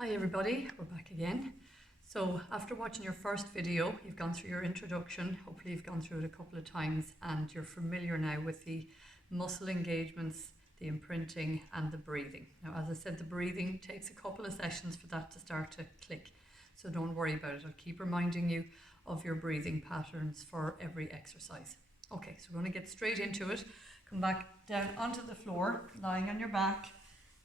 Hi everybody, we're back again. So after watching your first video, you've gone through your introduction, hopefully you've gone through it a couple of times and you're familiar now with the muscle engagements, the imprinting and the breathing. Now as I said, the breathing takes a couple of sessions for that to start to click, so don't worry about it. I'll keep reminding you of your breathing patterns for every exercise. Okay, so we're going to get straight into it. Come back down onto the floor, lying on your back.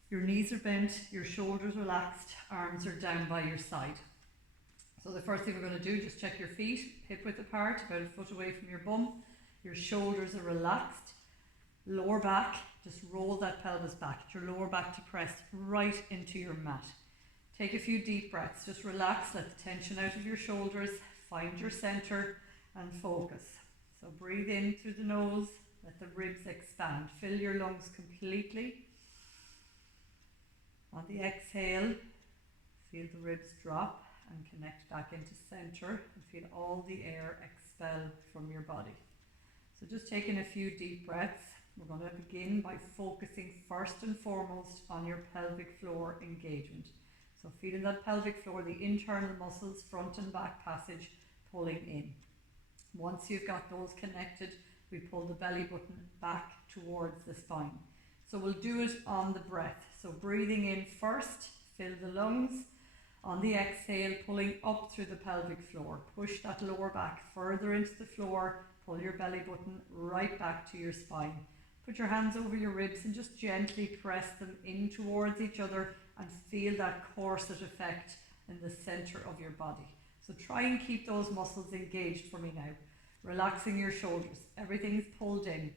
Your knees are bent, your shoulders relaxed, arms are down by your side. So the first thing we're going to do, just check your feet, hip width apart, about a foot away from your bum. Your shoulders are relaxed. Lower back, just roll that pelvis back. Get your lower back to press right into your mat. Take a few deep breaths, just relax, let the tension out of your shoulders, find your center and focus. So breathe in through the nose, let the ribs expand, fill your lungs completely. On the exhale, feel the ribs drop and connect back into center and feel all the air expel from your body. So just taking a few deep breaths, we're going to begin by focusing first and foremost on your pelvic floor engagement. So feeling that pelvic floor, the internal muscles, front and back passage, pulling in. Once you've got those connected, we pull the belly button back towards the spine. So we'll do it on the breath. So breathing in first, fill the lungs. On the exhale, pulling up through the pelvic floor. Push that lower back further into the floor. Pull your belly button right back to your spine. Put your hands over your ribs and just gently press them in towards each other and feel that corset effect in the center of your body. So try and keep those muscles engaged for me now. Relaxing your shoulders. Everything's pulled in.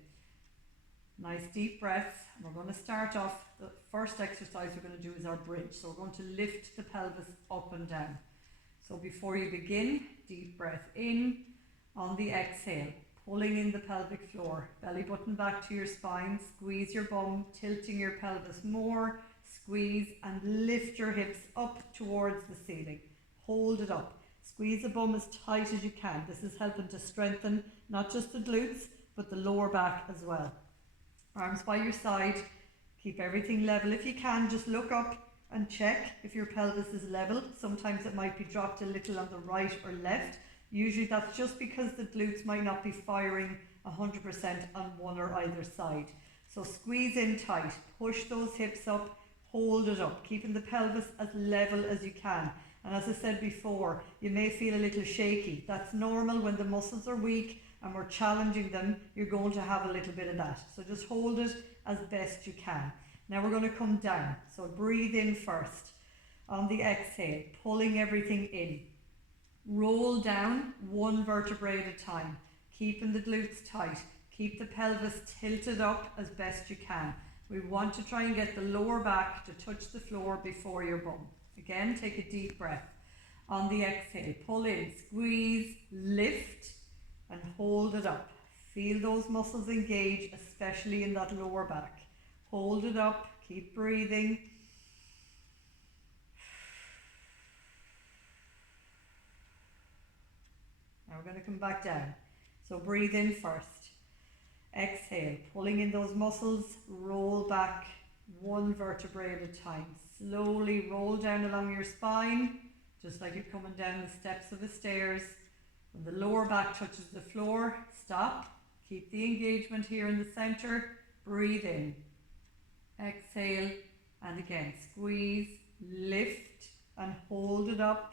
Nice deep breaths. We're going to start off, the first exercise we're going to do is our bridge. So we're going to lift the pelvis up and down. So before you begin, deep breath in. On the exhale, pulling in the pelvic floor, belly button back to your spine, squeeze your bum, tilting your pelvis more, squeeze and lift your hips up towards the ceiling. Hold it up. Squeeze the bum as tight as you can. This is helping to strengthen not just the glutes, but the lower back as well. Arms by your side, keep everything level. If you can, just look up and check if your pelvis is level. Sometimes it might be dropped a little on the right or left. Usually that's just because the glutes might not be firing 100% on one or either side. So squeeze in tight, push those hips up, hold it up, keeping the pelvis as level as you can. And as I said before, you may feel a little shaky. That's normal when the muscles are weak and we're challenging them, you're going to have a little bit of that. So just hold it as best you can. Now we're going to come down. So breathe in first. On the exhale, pulling everything in. Roll down one vertebrae at a time. Keeping the glutes tight. Keep the pelvis tilted up as best you can. We want to try and get the lower back to touch the floor before your bum. Again, take a deep breath. On the exhale, pull in, squeeze, lift, and hold it up. Feel those muscles engage, especially in that lower back. Hold it up, keep breathing. Now we're going to come back down. So breathe in first. Exhale, pulling in those muscles, roll back one vertebrae at a time. Slowly roll down along your spine, just like you're coming down the steps of the stairs. When the lower back touches the floor, stop. Keep the engagement here in the center. Breathe in. Exhale, and again, squeeze, lift, and hold it up.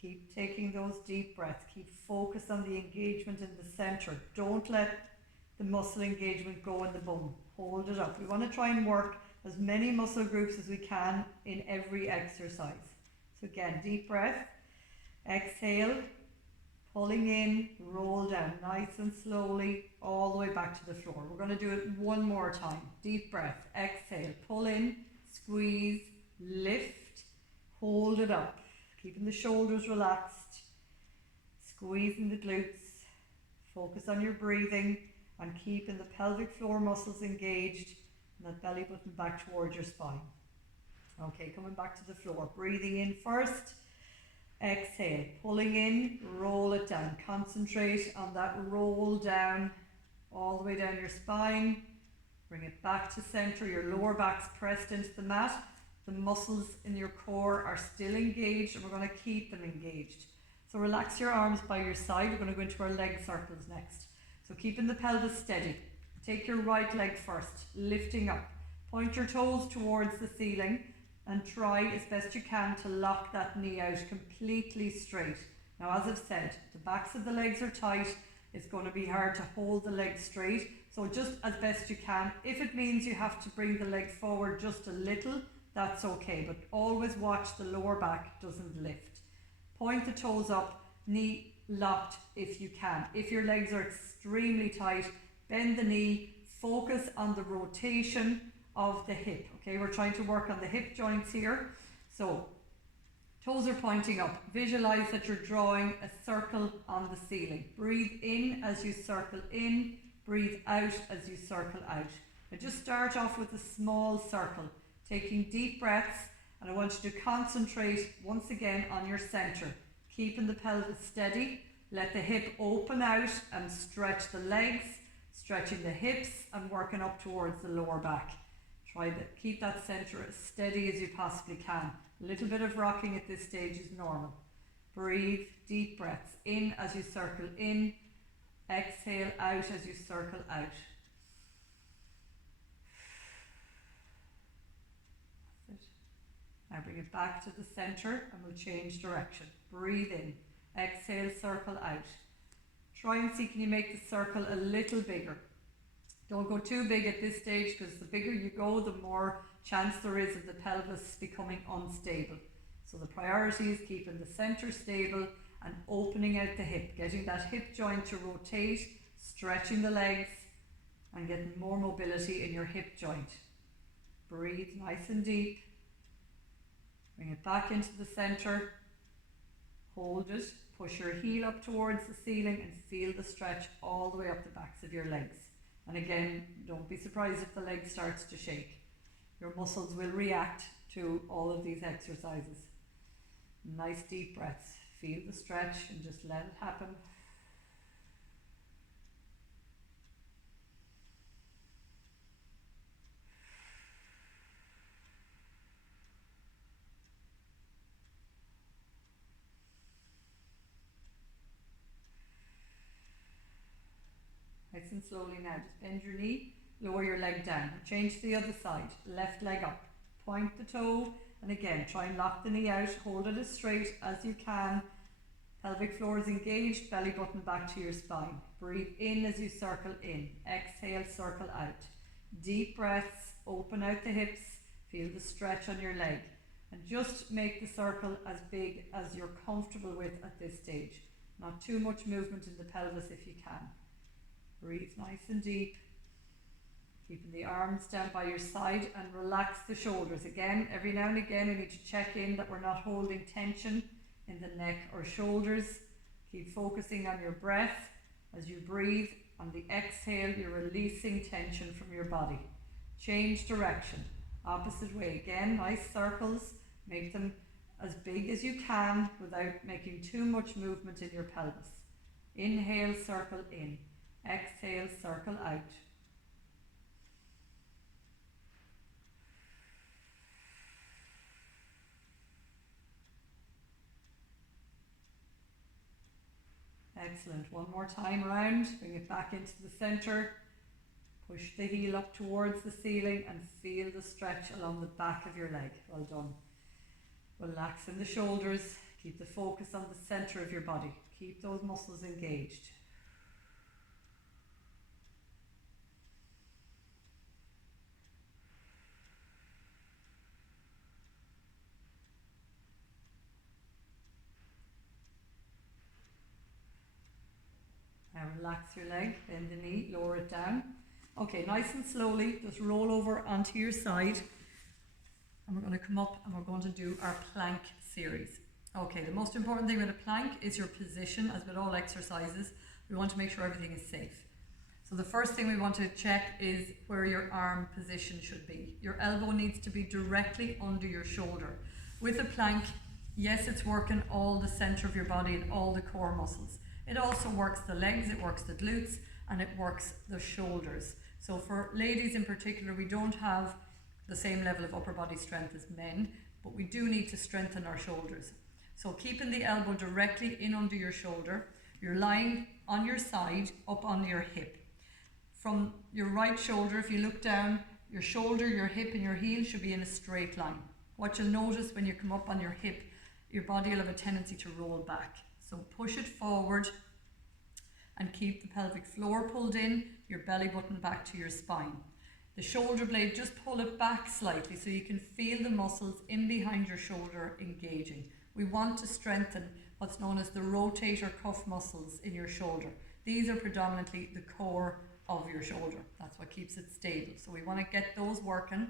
Keep taking those deep breaths. Keep focus on the engagement in the center. Don't let the muscle engagement go in the bum. Hold it up. We want to try and work as many muscle groups as we can in every exercise. So again, deep breath. Exhale. Pulling in, roll down nice and slowly all the way back to the floor. We're going to do it one more time. Deep breath, exhale, pull in, squeeze, lift, hold it up. Keeping the shoulders relaxed, squeezing the glutes, focus on your breathing and keeping the pelvic floor muscles engaged and that belly button back towards your spine. Okay, coming back to the floor, breathing in first. Exhale, pulling in, roll it down. Concentrate on that roll down all the way down your spine. Bring it back to center. Your lower back's pressed into the mat. The muscles in your core are still engaged and we're going to keep them engaged. So relax your arms by your side. We're going to go into our leg circles next. So keeping the pelvis steady. Take your right leg first, lifting up. Point your toes towards the ceiling and try as best you can to lock that knee out completely straight. Now, as I've said, the backs of the legs are tight. It's going to be hard to hold the leg straight. So just as best you can. If it means you have to bring the leg forward just a little, that's okay. But always watch the lower back doesn't lift. Point the toes up, knee locked if you can. If your legs are extremely tight, bend the knee, focus on the rotation of the hip. Okay, we're trying to work on the hip joints here. So toes are pointing up. Visualize that you're drawing a circle on the ceiling. Breathe in as you circle in, breathe out as you circle out. Now just start off with a small circle, taking deep breaths, and I want you to concentrate once again on your center, keeping the pelvis steady. Let the hip open out and stretch the legs, stretching the hips and working up towards the lower back. Try to keep that center as steady as you possibly can. A little bit of rocking at this stage is normal. Breathe, deep breaths in as you circle in, exhale out as you circle out. That's it. Now bring it back to the center and we'll change direction. Breathe in, exhale, circle out. Try and see, can you make the circle a little bigger? Don't go too big at this stage, because the bigger you go, the more chance there is of the pelvis becoming unstable. So the priority is keeping the center stable and opening out the hip, getting that hip joint to rotate, stretching the legs and getting more mobility in your hip joint. Breathe nice and deep. Bring it back into the center. Hold it. Push your heel up towards the ceiling and feel the stretch all the way up the backs of your legs. And again, don't be surprised if the leg starts to shake. Your muscles will react to all of these exercises. Nice deep breaths. Feel the stretch and just let it happen. Nice and slowly now, just bend your knee, lower your leg down, change to the other side, left leg up, point the toe, and again try and lock the knee out, hold it as straight as you can, pelvic floor is engaged, belly button back to your spine. Breathe in as you circle in, exhale, circle out. Deep breaths, open out the hips, feel the stretch on your leg, and just make the circle as big as you're comfortable with at this stage. Not too much movement in the pelvis if you can. Breathe nice and deep, keeping the arms down by your side, and relax the shoulders. Again, every now and again we need to check in that we're not holding tension in the neck or shoulders. Keep focusing on your breath. As you breathe, on the exhale you're releasing tension from your body. Change direction, opposite way. Again, nice circles, make them as big as you can without making too much movement in your pelvis. Inhale, circle in. Exhale, circle out. Excellent. One more time around. Bring it back into the center. Push the heel up towards the ceiling and feel the stretch along the back of your leg. Well done. Relax in the shoulders. Keep the focus on the center of your body. Keep those muscles engaged. Now relax your leg, bend the knee, lower it down. Okay, nice and slowly, just roll over onto your side. And we're going to come up and we're going to do our plank series. Okay, the most important thing with a plank is your position. As with all exercises, we want to make sure everything is safe. So the first thing we want to check is where your arm position should be. Your elbow needs to be directly under your shoulder. With a plank, yes, it's working all the center of your body and all the core muscles. It also works the legs, it works the glutes, and it works the shoulders. So for ladies in particular, we don't have the same level of upper body strength as men, but we do need to strengthen our shoulders. So keeping the elbow directly in under your shoulder, you're lying on your side, up on your hip. From your right shoulder, if you look down, your shoulder, your hip and your heel should be in a straight line. What you'll notice when you come up on your hip, your body will have a tendency to roll back. So push it forward and keep the pelvic floor pulled in, your belly button back to your spine. The shoulder blade, just pull it back slightly so you can feel the muscles in behind your shoulder engaging. We want to strengthen what's known as the rotator cuff muscles in your shoulder. These are predominantly the core of your shoulder. That's what keeps it stable. So we want to get those working.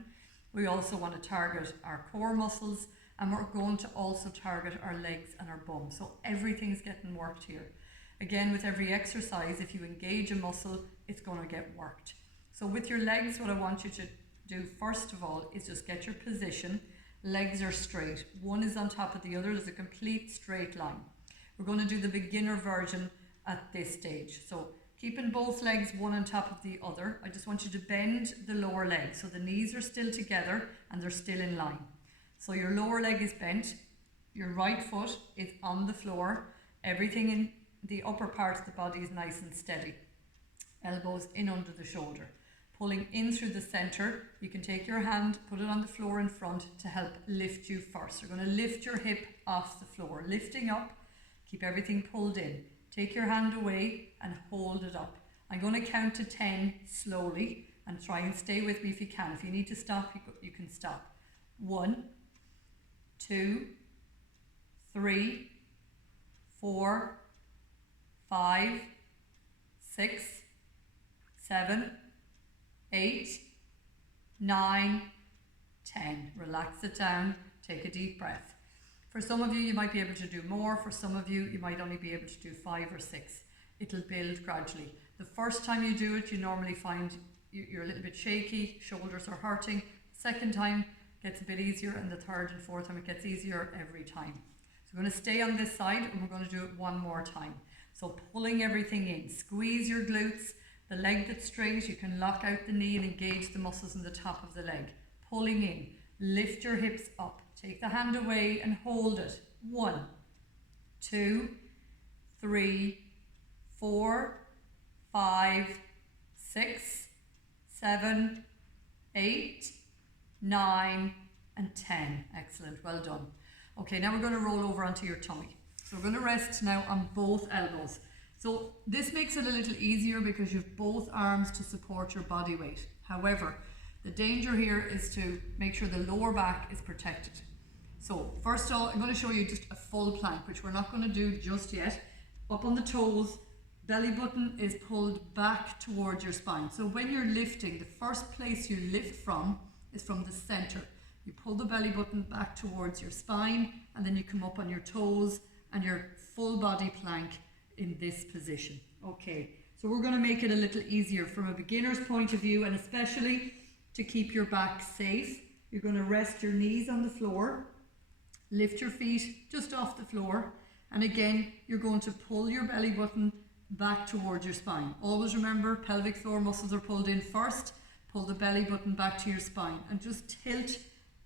We also want to target our core muscles, and we're going to also target our legs and our bum. So everything's getting worked here. Again, with every exercise, if you engage a muscle, it's going to get worked. So with your legs, what I want you to do first of all is just get your position. Legs are straight. One is on top of the other. There's a complete straight line. We're going to do the beginner version at this stage. So keeping both legs one on top of the other, I just want you to bend the lower leg. So the knees are still together and they're still in line. So your lower leg is bent. Your right foot is on the floor. Everything in the upper part of the body is nice and steady. Elbows in under the shoulder. Pulling in through the center, you can take your hand, put it on the floor in front to help lift you first. You're going to lift your hip off the floor, lifting up, keep everything pulled in. Take your hand away and hold it up. I'm going to count to 10 slowly and try and stay with me if you can. If you need to stop, you can stop. 1, 2, 3, 4, 5, 6, 7, 8, 9, 10. Relax it down. Take a deep breath. For some of you, you might be able to do more. For some of you, you might only be able to do 5 or 6. It'll build gradually. The first time you do it, you normally find you're a little bit shaky, shoulders are hurting. Second time gets a bit easier, and the third and fourth time it gets easier every time. So we're going to stay on this side and we're going to do it one more time. So pulling everything in, squeeze your glutes. The leg that's straight, you can lock out the knee and engage the muscles in the top of the leg. Pulling in, lift your hips up. Take the hand away and hold it. 1, 2, 3, 4, 5, 6, 7, 8, 9, and 10. Excellent, well done. Okay, now we're going to roll over onto your tummy. So we're going to rest now on both elbows. So this makes it a little easier because you have both arms to support your body weight. However, the danger here is to make sure the lower back is protected. So first of all, I'm going to show you just a full plank, which we're not going to do just yet. Up on the toes, belly button is pulled back towards your spine. So when you're lifting, the first place you lift from is from the center. You pull the belly button back towards your spine, and then you come up on your toes and your full body plank in this position. Okay, so we're going to make it a little easier from a beginner's point of view, and especially to keep your back safe. You're going to rest your knees on the floor, lift your feet just off the floor, and again you're going to pull your belly button back towards your spine. Always remember, pelvic floor muscles are pulled in first. Pull the belly button back to your spine and just tilt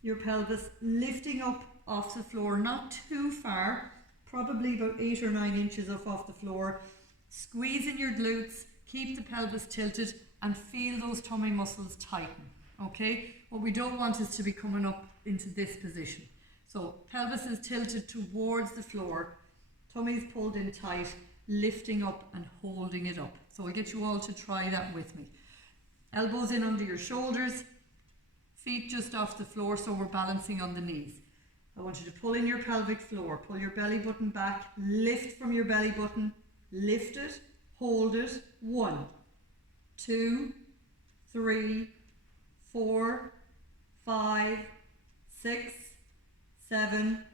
your pelvis, lifting up off the floor, not too far, probably about 8 or 9 inches up off the floor. Squeezing your glutes, keep the pelvis tilted and feel those tummy muscles tighten. Okay, what we don't want is to be coming up into this position. So pelvis is tilted towards the floor, tummy is pulled in tight, lifting up and holding it up. So I'll get you all to try that with me. Elbows in under your shoulders, feet just off the floor so we're balancing on the knees. I want you to pull in your pelvic floor, pull your belly button back, lift from your belly button, lift it, hold it. 1, 2, 3, 4, 5, 6, 7,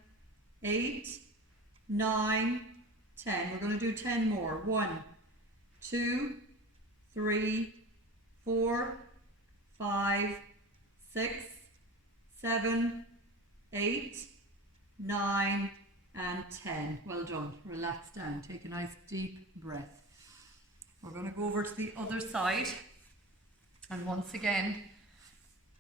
8, 9, 10. We're going to do 10 more. 1, 2, 3, 4, 5, 6, 7, 8, 9, and 10. Well done. Relax down. Take a nice deep breath. We're going to go over to the other side. And once again,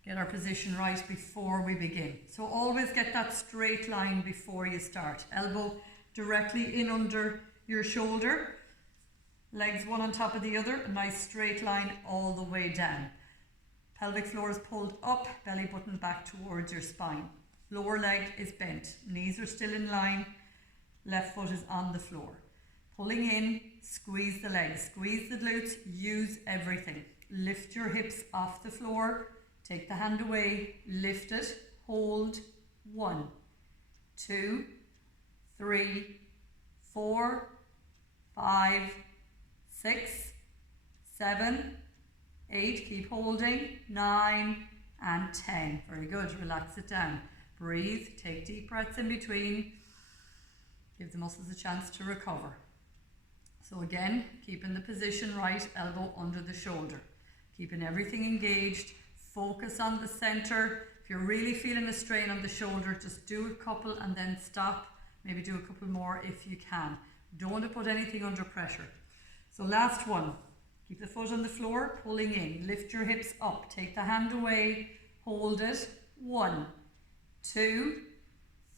get our position right before we begin. So always get that straight line before you start. Elbow directly in under your shoulder, legs one on top of the other, a nice straight line all the way down. Pelvic floor is pulled up, belly button back towards your spine. Lower leg is bent, knees are still in line, left foot is on the floor. Pulling in, squeeze the legs, squeeze the glutes, use everything. Lift your hips off the floor, take the hand away, lift it, hold. 1, 2, 3, 4, 5, 6, 7, 8, keep holding, 9 and 10. Very good, relax it down. Breathe, take deep breaths in between. Give the muscles a chance to recover. So again, keeping the position right, elbow under the shoulder. Keeping everything engaged, focus on the center. If you're really feeling a strain on the shoulder, just do a couple and then stop. Maybe do a couple more if you can. Don't want to put anything under pressure. So last one, keep the foot on the floor, pulling in. Lift your hips up, take the hand away, hold it. 1, 2,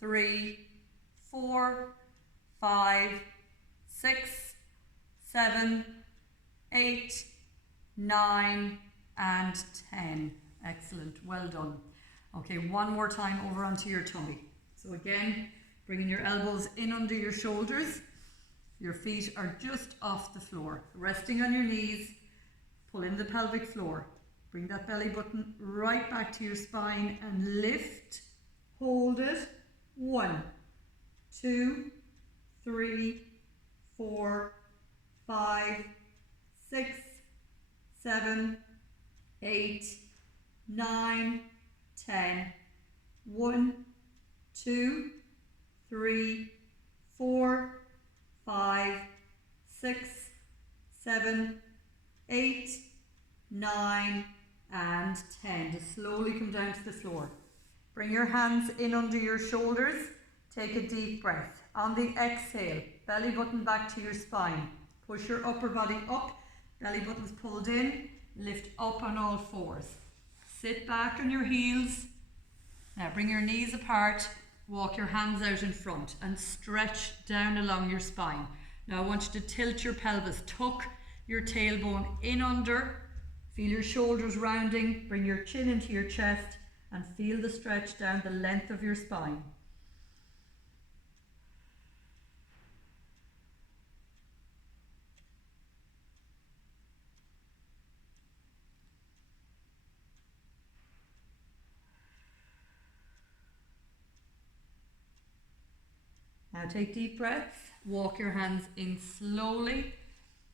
3, 4, 5, 6, 7, 8, 9 and 10. Excellent, well done. Okay, one more time over onto your tummy. So again, bringing your elbows in under your shoulders. Your feet are just off the floor. Resting on your knees, pull in the pelvic floor. Bring that belly button right back to your spine and lift. Hold it. 1, 2, 3, 4, 5, 6, 7, 8, 9, 10. 1, 2, 3, 4, 5, 6, 7, 8, 9 and 10. Just slowly come down to the floor. Bring your hands in under your shoulders. Take a deep breath. On the exhale, belly button back to your spine. Push your upper body up. Belly button's pulled in. Lift up on all fours. Sit back on your heels. Now bring your knees apart. Walk your hands out in front and stretch down along your spine. Now I want you to tilt your pelvis. Tuck your tailbone in under. Feel your shoulders rounding. Bring your chin into your chest and feel the stretch down the length of your spine. Now take deep breaths, walk your hands in slowly.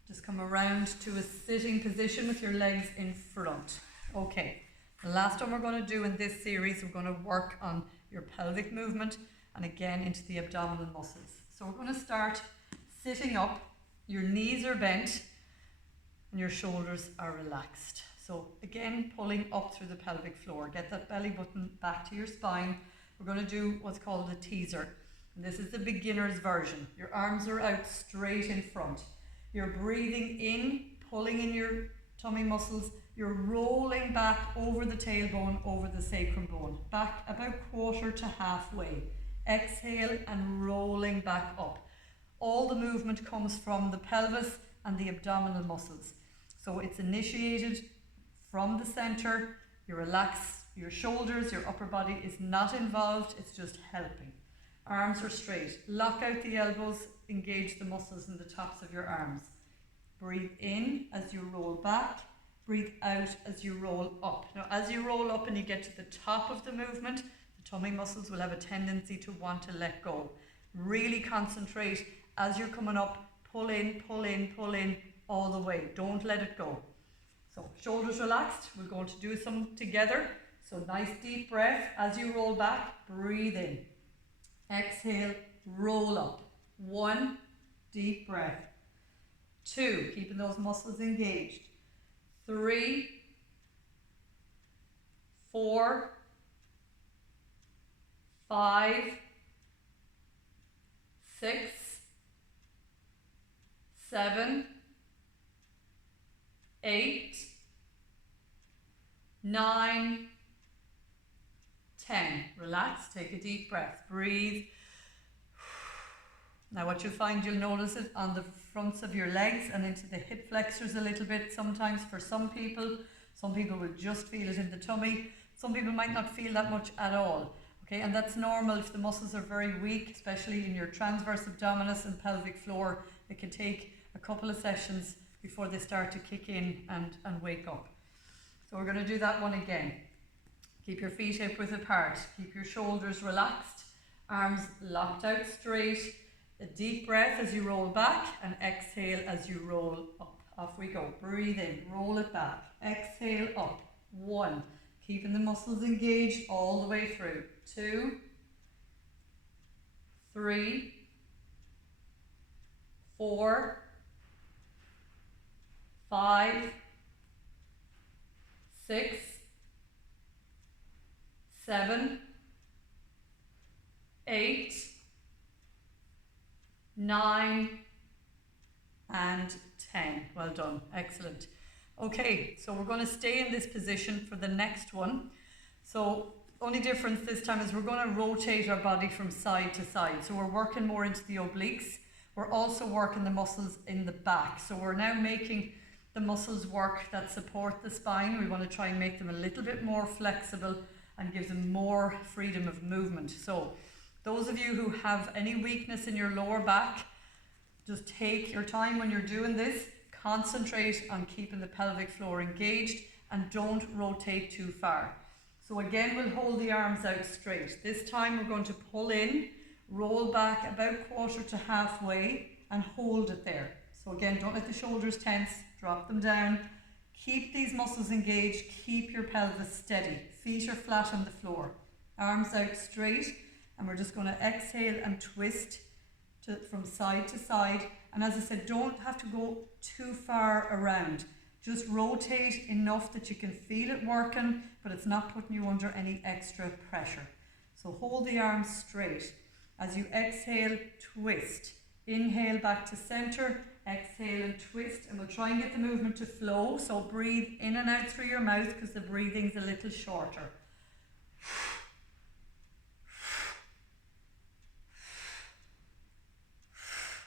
Just come around to a sitting position with your legs in front. Okay, the last one we're going to do in this series, we're going to work on your pelvic movement and again into the abdominal muscles. So we're going to start sitting up, your knees are bent and your shoulders are relaxed. So again, pulling up through the pelvic floor. Get that belly button back to your spine. We're going to do what's called a teaser. And this is the beginner's version. Your arms are out straight in front. You're breathing in, pulling in your tummy muscles. You're rolling back over the tailbone, over the sacrum bone. Back about quarter to halfway. Exhale and rolling back up. All the movement comes from the pelvis and the abdominal muscles. So it's initiated from the center. You relax your shoulders, your upper body is not involved, it's just helping. Arms are straight. Lock out the elbows, engage the muscles in the tops of your arms. Breathe in as you roll back. Breathe out as you roll up. Now, as you roll up and you get to the top of the movement, the tummy muscles will have a tendency to want to let go. Really concentrate as you're coming up. Pull in, pull in, pull in all the way. Don't let it go. So, shoulders relaxed. We're going to do some together. So, nice deep breath. As you roll back, breathe in. Exhale, roll up. 1, deep breath. 2, keeping those muscles engaged. 3, 4, 5, 6, 7, 8, 9, 10. Relax, take a deep breath, breathe. Now what you'll find, you'll notice it on the fronts of your legs and into the hip flexors a little bit sometimes for some people. Some people will just feel it in the tummy. Some people might not feel that much at all. Okay, and that's normal if the muscles are very weak, especially in your transverse abdominis and pelvic floor. It can take a couple of sessions before they start to kick in and wake up. So we're going to do that one again. Keep your feet hip width apart. Keep your shoulders relaxed. Arms locked out straight. A deep breath as you roll back and exhale as you roll up. Off we go. Breathe in. Roll it back. Exhale up. 1. Keeping the muscles engaged all the way through. 2, 3, 4, 5, 6, 7, 8, 9, and 10. Well done. Excellent. Okay, so we're going to stay in this position for the next one. So only difference this time is we're going to rotate our body from side to side. So we're working more into the obliques. We're also working the muscles in the back. So we're now making the muscles work that support the spine. We want to try and make them a little bit more flexible and give them more freedom of movement. So those of you who have any weakness in your lower back, just take your time when you're doing this. Concentrate on keeping the pelvic floor engaged and don't rotate too far. So again, we'll hold the arms out straight. This time we're going to pull in, roll back about quarter to halfway and hold it there. So again, don't let the shoulders tense, drop them down. Keep these muscles engaged, keep your pelvis steady. Feet are flat on the floor, arms out straight, and we're just going to exhale and twist from side to side. And as I said, don't have to go too far around. Just rotate enough that you can feel it working, but it's not putting you under any extra pressure. So hold the arms straight. As you exhale, twist. Inhale back to center, exhale and twist, and we'll try and get the movement to flow. So breathe in and out through your mouth because the breathing's a little shorter.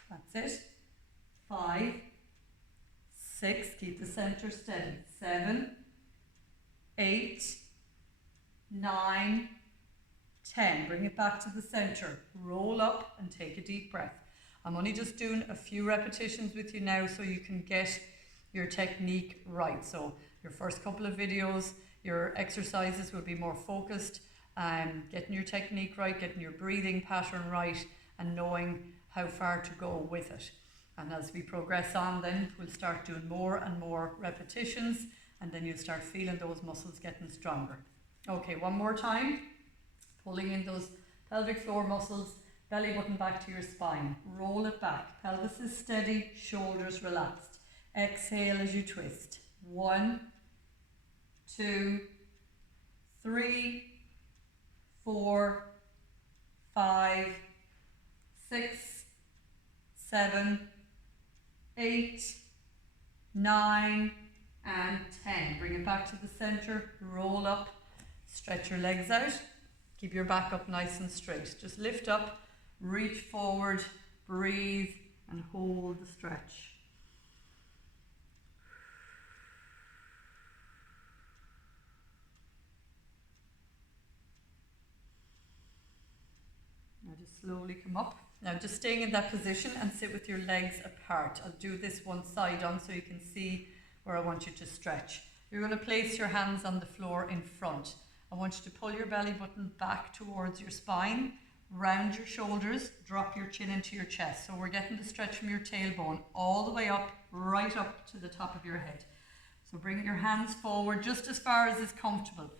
That's it. 5, 6, keep the center steady. 7, 8, 9, 10. Bring it back to the center. Roll up and take a deep breath. I'm only just doing a few repetitions with you now so you can get your technique right. So your first couple of videos, your exercises will be more focused, getting your technique right, getting your breathing pattern right, and knowing how far to go with it. And as we progress on, then we'll start doing more and more repetitions, and then you'll start feeling those muscles getting stronger. Okay, one more time. Pulling in those pelvic floor muscles, belly button back to your spine. Roll it back. Pelvis is steady, shoulders relaxed. Exhale as you twist. 1, 2, 3, 4, 5, 6, 7, 8, 9, and 10. Bring it back to the center, roll up, stretch your legs out, keep your back up nice and straight. Just lift up, reach forward, breathe, and hold the stretch. Now just slowly come up. Now just staying in that position and sit with your legs apart. I'll do this one side on so you can see where I want you to stretch. You're going to place your hands on the floor in front. I want you to pull your belly button back towards your spine, round your shoulders, drop your chin into your chest. So we're getting the stretch from your tailbone all the way up, right up to the top of your head. So bring your hands forward just as far as is comfortable.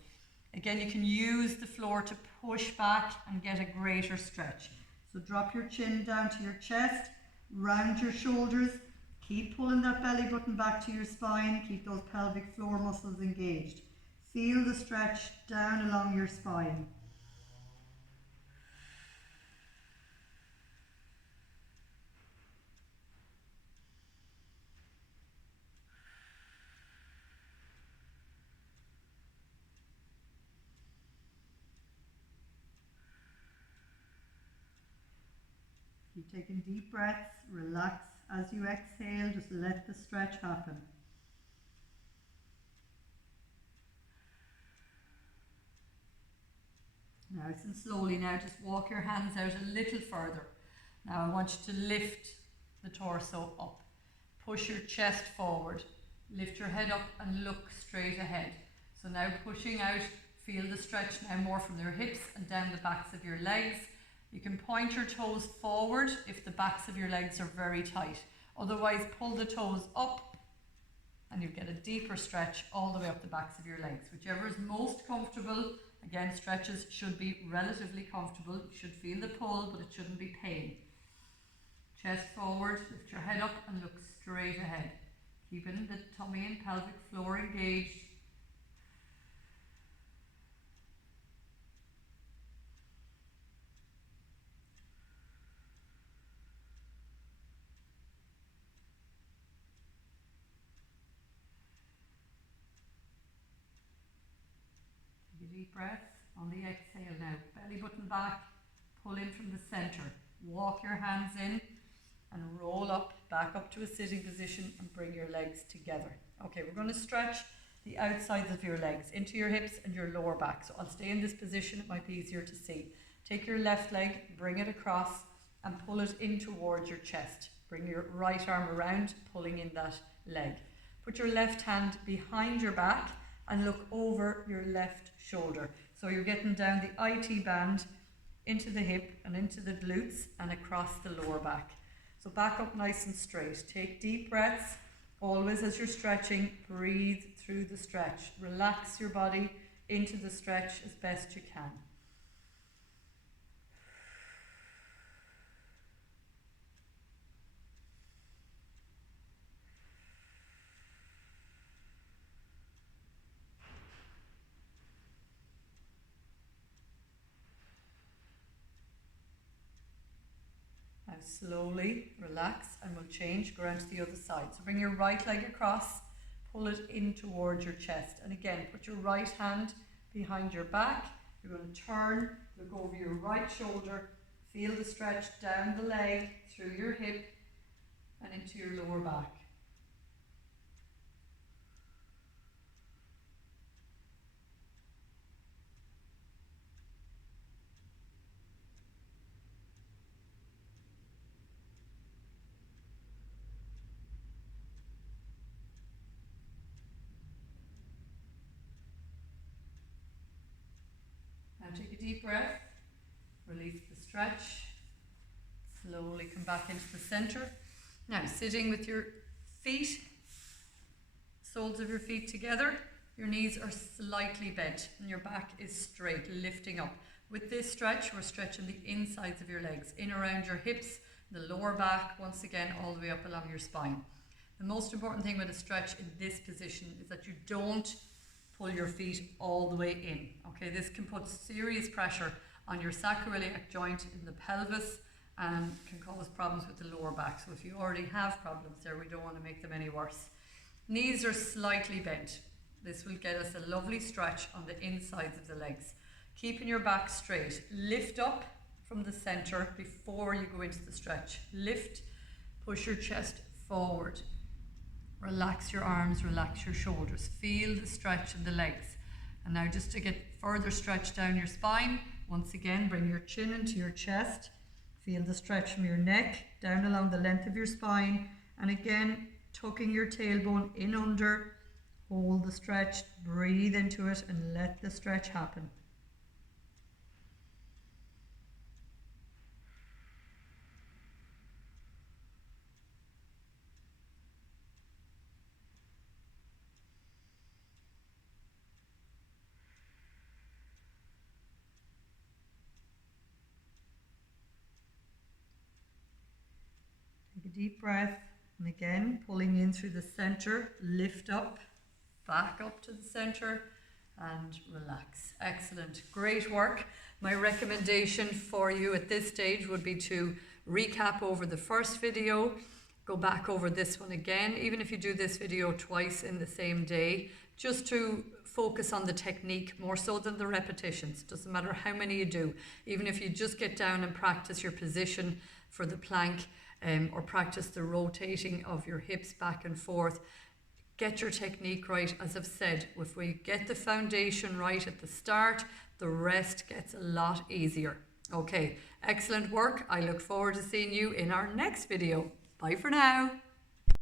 Again, you can use the floor to push back and get a greater stretch. So drop your chin down to your chest, round your shoulders, keep pulling that belly button back to your spine, keep those pelvic floor muscles engaged. Feel the stretch down along your spine. Keep taking deep breaths, relax as you exhale, just let the stretch happen. Nice and slowly now, just walk your hands out a little further. Now I want you to lift the torso up. Push your chest forward. Lift your head up and look straight ahead. So now pushing out, feel the stretch now more from your hips and down the backs of your legs. You can point your toes forward if the backs of your legs are very tight. Otherwise, pull the toes up and you get a deeper stretch all the way up the backs of your legs. Whichever is most comfortable. Again, stretches should be relatively comfortable. You should feel the pull, but it shouldn't be pain. Chest forward, lift your head up and look straight ahead. Keeping the tummy and pelvic floor engaged. Take a deep breath. On the exhale now, belly button back, pull in from the center. Walk your hands in and roll up, back up to a sitting position and bring your legs together. Okay, we're going to stretch the outsides of your legs into your hips and your lower back. So I'll stay in this position, it might be easier to see. Take your left leg, bring it across and pull it in towards your chest. Bring your right arm around, pulling in that leg. Put your left hand behind your back and look over your left shoulder. So you're getting down the IT band into the hip and into the glutes and across the lower back. So back up nice and straight. Take deep breaths. Always as you're stretching, breathe through the stretch. Relax your body into the stretch as best you can. Now slowly relax and we'll change, go around to the other side. So bring your right leg across, pull it in towards your chest. And again, put your right hand behind your back. You're going to turn, look over your right shoulder, feel the stretch down the leg, through your hip and into your lower back. Now take a deep breath, release the stretch, slowly come back into the center. Now sitting with your feet, soles of your feet together, your knees are slightly bent and your back is straight, lifting up. With this stretch, we're stretching the insides of your legs, in around your hips, the lower back, once again all the way up along your spine. The most important thing with a stretch in this position is that you don't pull your feet all the way in. Okay, this can put serious pressure on your sacroiliac joint in the pelvis and can cause problems with the lower back. So if you already have problems there, we don't want to make them any worse. Knees are slightly bent. This will get us a lovely stretch on the insides of the legs. Keeping your back straight. Lift up from the center before you go into the stretch. Lift, push your chest forward. Relax your arms, relax your shoulders. Feel the stretch in the legs. And now just to get further stretch down your spine, once again, bring your chin into your chest. Feel the stretch from your neck down along the length of your spine. And again, tucking your tailbone in under. Hold the stretch, breathe into it and let the stretch happen. Take a deep breath and again pulling in through the center, lift up, back up to the center and relax. Excellent, great work. My recommendation for you at this stage would be to recap over the first video, go back over this one again, even if you do this video twice in the same day, just to focus on the technique more so than the repetitions. Doesn't matter how many you do. Even if you just get down and practice your position for the plank, or practice the rotating of your hips back and forth. Get your technique right. As I've said, if we get the foundation right at the start, the rest gets a lot easier. Okay, excellent work. I look forward to seeing you in our next video. Bye for now.